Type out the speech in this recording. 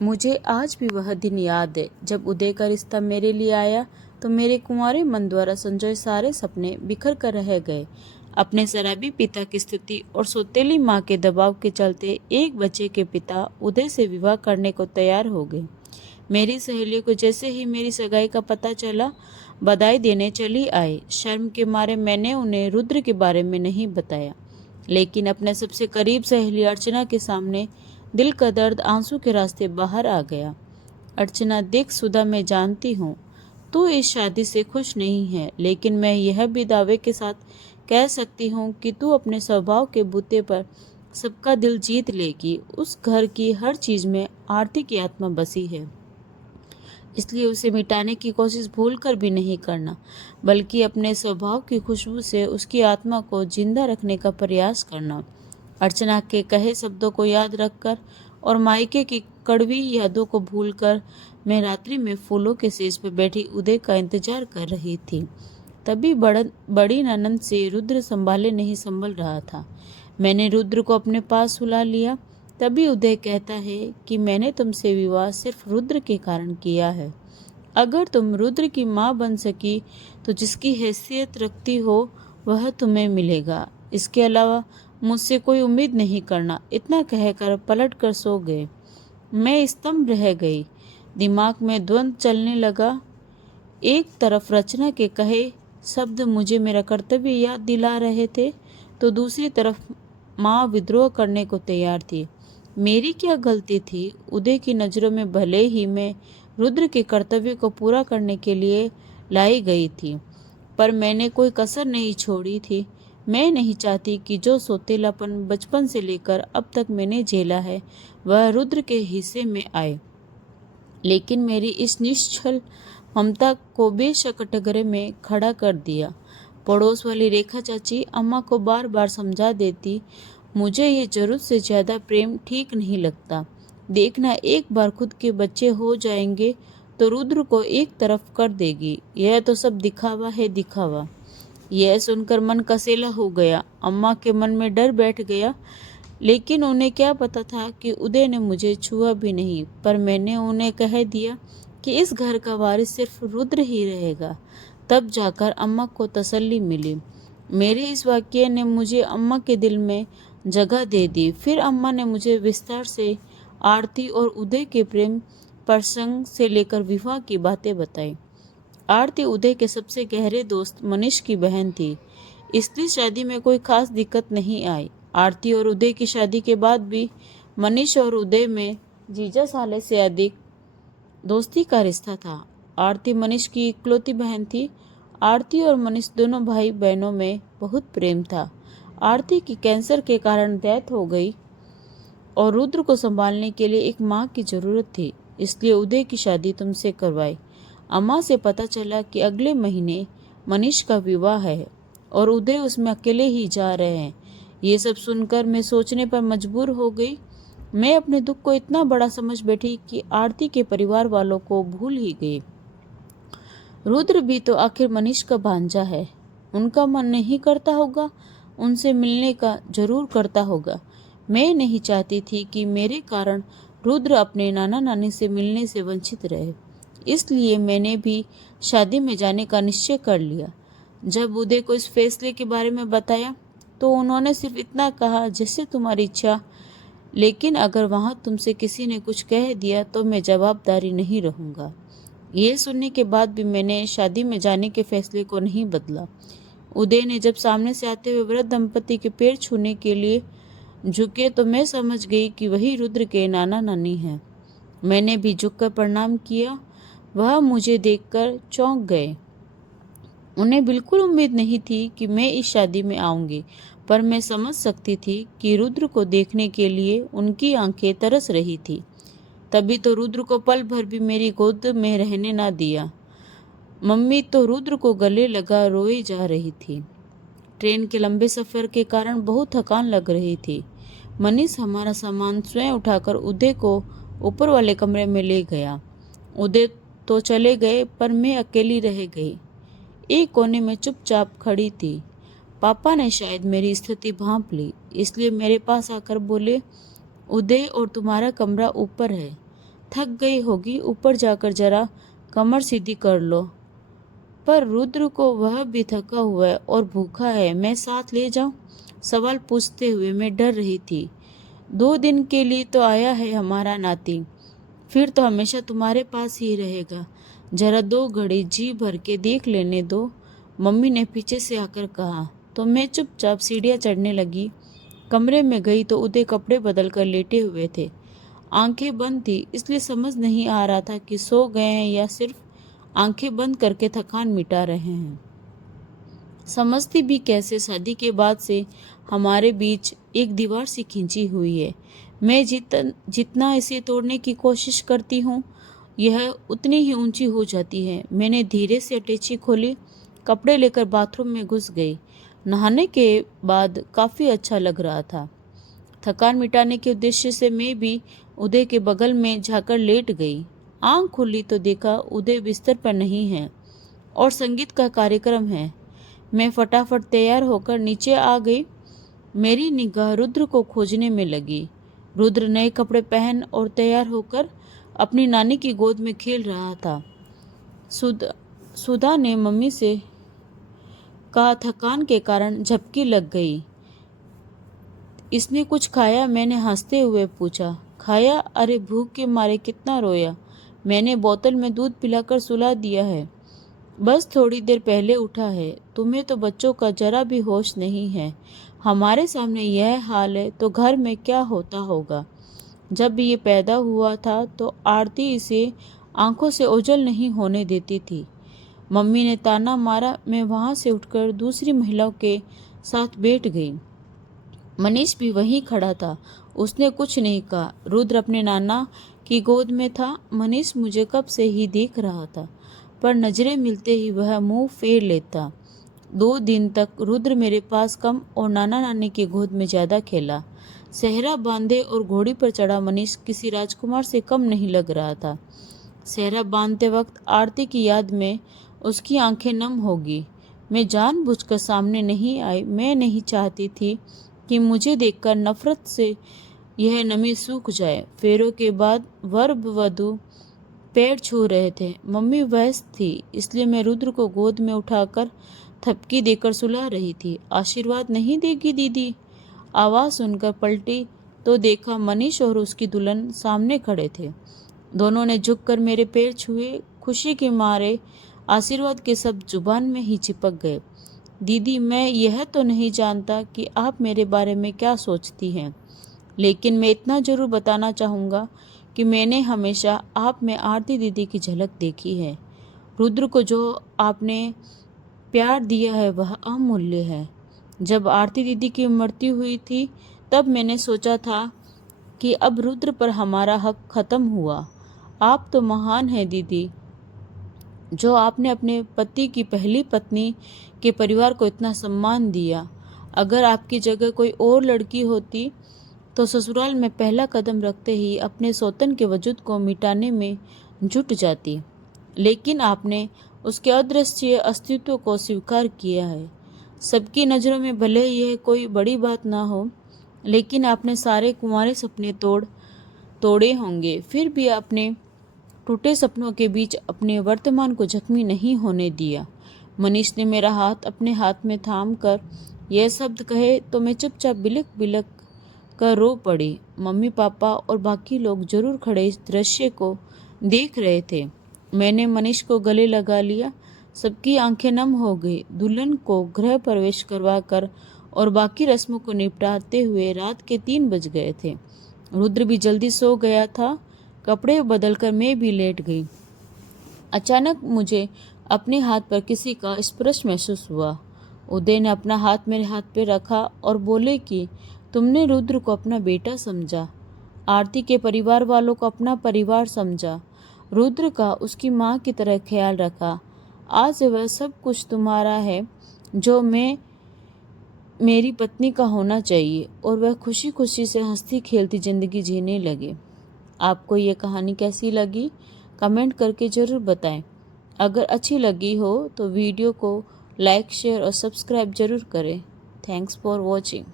मुझे आज भी वह दिन याद है जब उदय का रिश्ता मेरे लिए आया तो मेरे कुंवारे मन द्वारा संजोए सारे सपने बिखर कर रह गए। अपने शराबी पिता की स्थिति और सौतेली माँ के दबाव के चलते एक बच्चे के पिता उदय से विवाह करने को तैयार हो गए। मेरी सहेलियों को जैसे ही मेरी सगाई का पता चला बधाई देने चली आई। शर्म के मारे मैंने उन्हें रुद्र के बारे में नहीं बताया, लेकिन अपने सबसे करीब सहेली अर्चना के सामने दिल का दर्द आंसू के रास्ते बाहर आ गया। अर्चना, देख सुधा, मैं जानती हूँ तू इस शादी से खुश नहीं है, लेकिन मैं यह भी दावे के साथ कह सकती हूँ कि तू अपने स्वभाव के बूते पर सबका दिल जीत लेगी। उस घर की हर चीज में आरती की आत्मा बसी है, इसलिए उसे मिटाने की कोशिश भूल कर भी नहीं करना, बल्कि अपने स्वभाव की खुशबू से उसकी आत्मा को जिंदा रखने का प्रयास करना। अर्चना के कहे शब्दों को याद रखकर और मायके की कड़वी यादों को भूलकर मैं रात्रि में फूलों के सेज पर बैठी उदय का इंतजार कर रही थी। तभी बड़ी ननंद से रुद्र संभाले नहीं संभल रहा था। मैंने रुद्र को अपने पास सुला लिया। तभी उदय कहता है कि मैंने तुमसे विवाह सिर्फ रुद्र के कारण किया है। अगर तुम रुद्र की माँ बन सकी तो जिसकी हैसियत रखती हो वह तुम्हें मिलेगा। इसके अलावा मुझसे कोई उम्मीद नहीं करना। इतना कहकर पलट कर सो गए। मैं स्तंभ रह गई। दिमाग में द्वंद्व चलने लगा। एक तरफ रचना के कहे शब्द मुझे मेरा कर्तव्य याद दिला रहे थे, तो दूसरी तरफ माँ विद्रोह करने को तैयार थी। मेरी क्या गलती थी? उदय की नज़रों में भले ही मैं रुद्र के कर्तव्य को पूरा करने के लिए लाई गई थी, पर मैंने कोई कसर नहीं छोड़ी थी। मैं नहीं चाहती कि जो सौतेलापन बचपन से लेकर अब तक मैंने झेला है वह रुद्र के हिस्से में आए, लेकिन मेरी इस निश्चल ममता को बेशक कटघरे में खड़ा कर दिया। पड़ोस वाली रेखा चाची अम्मा को बार बार समझा देती, मुझे ये जरूरत से ज्यादा प्रेम ठीक नहीं लगता। देखना, एक बार खुद के बच्चे हो जाएंगे तो रुद्र को एक तरफ कर देगी। यह तो सब दिखावा है, दिखावा। यह सुनकर मन कसेला हो गया। अम्मा के मन में डर बैठ गया, लेकिन उन्हें क्या पता था कि उदय ने मुझे छुआ भी नहीं। पर मैंने उन्हें कह दिया कि इस घर का वारिस सिर्फ रुद्र ही रहेगा। तब जाकर अम्मा को तसल्ली मिली। मेरे इस वाक्य ने मुझे अम्मा के दिल में जगह दे दी। फिर अम्मा ने मुझे विस्तार से आरती और उदय के प्रेम प्रसंग से लेकर विवाह की बातें बताई। आरती उदय के सबसे गहरे दोस्त मनीष की बहन थी, इसलिए शादी में कोई खास दिक्कत नहीं आई। आरती और उदय की शादी के बाद भी मनीष और उदय में जीजा साले से अधिक दोस्ती का रिश्ता था। आरती मनीष की इकलौती बहन थी। आरती और मनीष दोनों भाई बहनों में बहुत प्रेम था। आरती की कैंसर के कारण डेथ हो गई और रुद्र को संभालने के लिए एक माँ की जरूरत थी, इसलिए उदय की शादी तुमसे करवाई। अम्मा से पता चला कि अगले महीने मनीष का विवाह है और उदय उसमें अकेले ही जा रहे हैं। ये सब सुनकर मैं सोचने पर मजबूर हो गई। मैं अपने दुख को इतना बड़ा समझ बैठी कि आरती के परिवार वालों को भूल ही गई। रुद्र भी तो आखिर मनीष का भांजा है, उनका मन नहीं करता होगा, उनसे मिलने का जरूर करता होगा। मैं नहीं चाहती थी कि मेरे कारण रुद्र अपने नाना नानी से मिलने से वंचित रहे, इसलिए मैंने भी शादी में जाने का निश्चय कर लिया। जब उदय को इस फैसले के बारे में बताया तो उन्होंने सिर्फ इतना कहा, जैसे तुम्हारी इच्छा, लेकिन अगर वहां तुमसे किसी ने कुछ कह दिया तो मैं जवाबदारी नहीं रहूंगा। ये सुनने के बाद भी मैंने शादी में जाने के फैसले को नहीं बदला। उदय ने जब सामने से आते हुए वृद्ध दंपति के पैर छूने के लिए झुके तो मैं समझ गई कि वही रुद्र के नाना नानी हैं। मैंने भी झुककर प्रणाम किया। वह मुझे देखकर चौंक गए। उन्हें बिल्कुल उम्मीद नहीं थी कि मैं इस शादी में आऊंगी, पर मैं समझ सकती थी कि रुद्र को देखने के लिए उनकी आंखें तरस रही थी। तभी तो रुद्र को पल भर भी मेरी गोद में रहने ना दिया। मम्मी तो रुद्र को गले लगा रोई जा रही थी। ट्रेन के लंबे सफर के कारण बहुत थकान लग रही थी। मनीष हमारा सामान स्वयं उठाकर उदय को ऊपर वाले कमरे में ले गया। उदय तो चले गए, पर मैं अकेली रह गई। एक कोने में चुपचाप खड़ी थी। पापा ने शायद मेरी स्थिति भांप ली, इसलिए मेरे पास आकर बोले, उदय और तुम्हारा कमरा ऊपर है, थक गई होगी, ऊपर जाकर जरा कमर सीधी कर लो। पर रुद्र को वह भी थका हुआ है और भूखा है, मैं साथ ले जाऊं? सवाल पूछते हुए मैं डर रही थी। 2 दिन के लिए तो आया है हमारा नाती, फिर तो हमेशा तुम्हारे पास ही रहेगा। जरा 2 घड़ी जी भर के देख लेने दो, मम्मी ने पीछे से आकर कहा। तो मैं चुपचाप सीढ़ियाँ चढ़ने लगी। कमरे में गई तो उदय कपड़े बदल कर लेटे हुए थे। आंखें बंद थी, इसलिए समझ नहीं आ रहा था कि सो गए हैं या सिर्फ आंखें बंद करके थकान मिटा रहे हैं। समझती भी कैसे, शादी के बाद से हमारे बीच एक दीवार सी खींची हुई है। मैं जितना इसे तोड़ने की कोशिश करती हूँ, यह उतनी ही ऊंची हो जाती है। मैंने धीरे से अटैची खोली, कपड़े लेकर बाथरूम में घुस गई। नहाने के बाद काफ़ी अच्छा लग रहा था। थकान मिटाने के उद्देश्य से मैं भी उदय के बगल में जाकर लेट गई। आंख खुली तो देखा उदय बिस्तर पर नहीं है और संगीत का कार्यक्रम है। मैं फटाफट तैयार होकर नीचे आ गई। मेरी निगाह रुद्र को खोजने में लगी। रुद्र नए कपड़े पहन और तैयार होकर अपनी नानी की गोद में खेल रहा था। सुधा ने मम्मी से कहा, थकान के कारण झपकी लग गई। इसने कुछ खाया? मैंने हंसते हुए पूछा। खाया? अरे भूख के मारे कितना रोया। मैंने बोतल में दूध पिलाकर सुला दिया है, बस थोड़ी देर पहले उठा है। तुम्हें तो बच्चों का जरा भी होश नहीं है। हमारे सामने यह हाल है तो घर में क्या होता होगा। जब ये पैदा हुआ था तो आरती इसे आंखों से ओझल नहीं होने देती थी। मम्मी ने ताना मारा। मैं वहां से उठकर दूसरी महिलाओं के साथ बैठ गई। मनीष भी वहीं खड़ा था, उसने कुछ नहीं कहा। रुद्र अपने नाना की गोद में था। मनीष मुझे कब से ही देख रहा था, पर नजरें मिलते ही वह मुंह फेर लेता। 2 दिन तक रुद्र मेरे पास कम और नाना नानी की गोद में ज्यादा खेला। सेहरा बांधे और घोड़ी पर चढ़ा मनीष किसी राजकुमार से कम नहीं लग रहा था। सेहरा बांधते वक्त आरती की याद में उसकी आंखें नम होगी। मैं जानबूझकर सामने नहीं आई। मैं नहीं चाहती थी कि मुझे देखकर नफरत से यह नमी सूख जाए। फेरों के बाद वर वधू पैर छू रहे थे। मम्मी व्यस्त थी, इसलिए मैं रुद्र को गोद में उठाकर थपकी देकर सुला रही थी। आशीर्वाद नहीं देगी दीदी? आवाज सुनकर पलटी तो देखा मनीष और उसकी दुल्हन सामने खड़े थे। दोनों ने झुककर मेरे पैर छुए। खुशी के मारे आशीर्वाद के शब्द जुबान में ही चिपक गए। दीदी, मैं यह तो नहीं जानता कि आप मेरे बारे में क्या सोचती हैं, लेकिन मैं इतना जरूर बताना चाहूँगा कि मैंने हमेशा आप में आरती दीदी की झलक देखी है। रुद्र को जो आपने प्यार दिया है वह अमूल्य है। जब आरती दीदी की मृत्यु हुई थी तब मैंने सोचा था कि अब रुद्र पर हमारा हक खत्म हुआ। आप तो महान हैं दीदी, जो आपने अपने पति की पहली पत्नी के परिवार को इतना सम्मान दिया। अगर आपकी जगह कोई और लड़की होती तो ससुराल में पहला कदम रखते ही अपने सौतन के वजूद को मिटाने में जुट जाती, लेकिन आपने उसके अदृश्य अस्तित्व को स्वीकार किया है। सबकी नज़रों में भले यह कोई बड़ी बात ना हो, लेकिन आपने सारे कुंवारे सपने तोड़े होंगे, फिर भी आपने टूटे सपनों के बीच अपने वर्तमान को जख्मी नहीं होने दिया। मनीष ने मेरा हाथ अपने हाथ में थाम कर यह शब्द कहे तो मैं चुपचाप बिलक बिलक कर रो पड़ी। मम्मी पापा और बाकी लोग जरूर खड़े इस दृश्य को देख रहे थे। मैंने मनीष को गले लगा लिया। सबकी आंखें नम हो गई। दुल्हन को गृह प्रवेश करवाकर और बाकी रस्मों को निपटाते हुए रात के 3 बज गए थे। रुद्र भी जल्दी सो गया था। कपड़े बदलकर मैं भी लेट गई। अचानक मुझे अपने हाथ पर किसी का स्पर्श महसूस हुआ। उदय ने अपना हाथ मेरे हाथ पे रखा और बोले कि तुमने रुद्र को अपना बेटा समझा, आरती के परिवार वालों को अपना परिवार समझा, रुद्र का उसकी माँ की तरह ख्याल रखा। आज वह सब कुछ तुम्हारा है जो मेरी पत्नी का होना चाहिए। और वह खुशी खुशी से हंसती खेलती जिंदगी जीने लगे। आपको ये कहानी कैसी लगी कमेंट करके ज़रूर बताएं। अगर अच्छी लगी हो तो वीडियो को लाइक शेयर और सब्सक्राइब ज़रूर करें। Thanks for watching.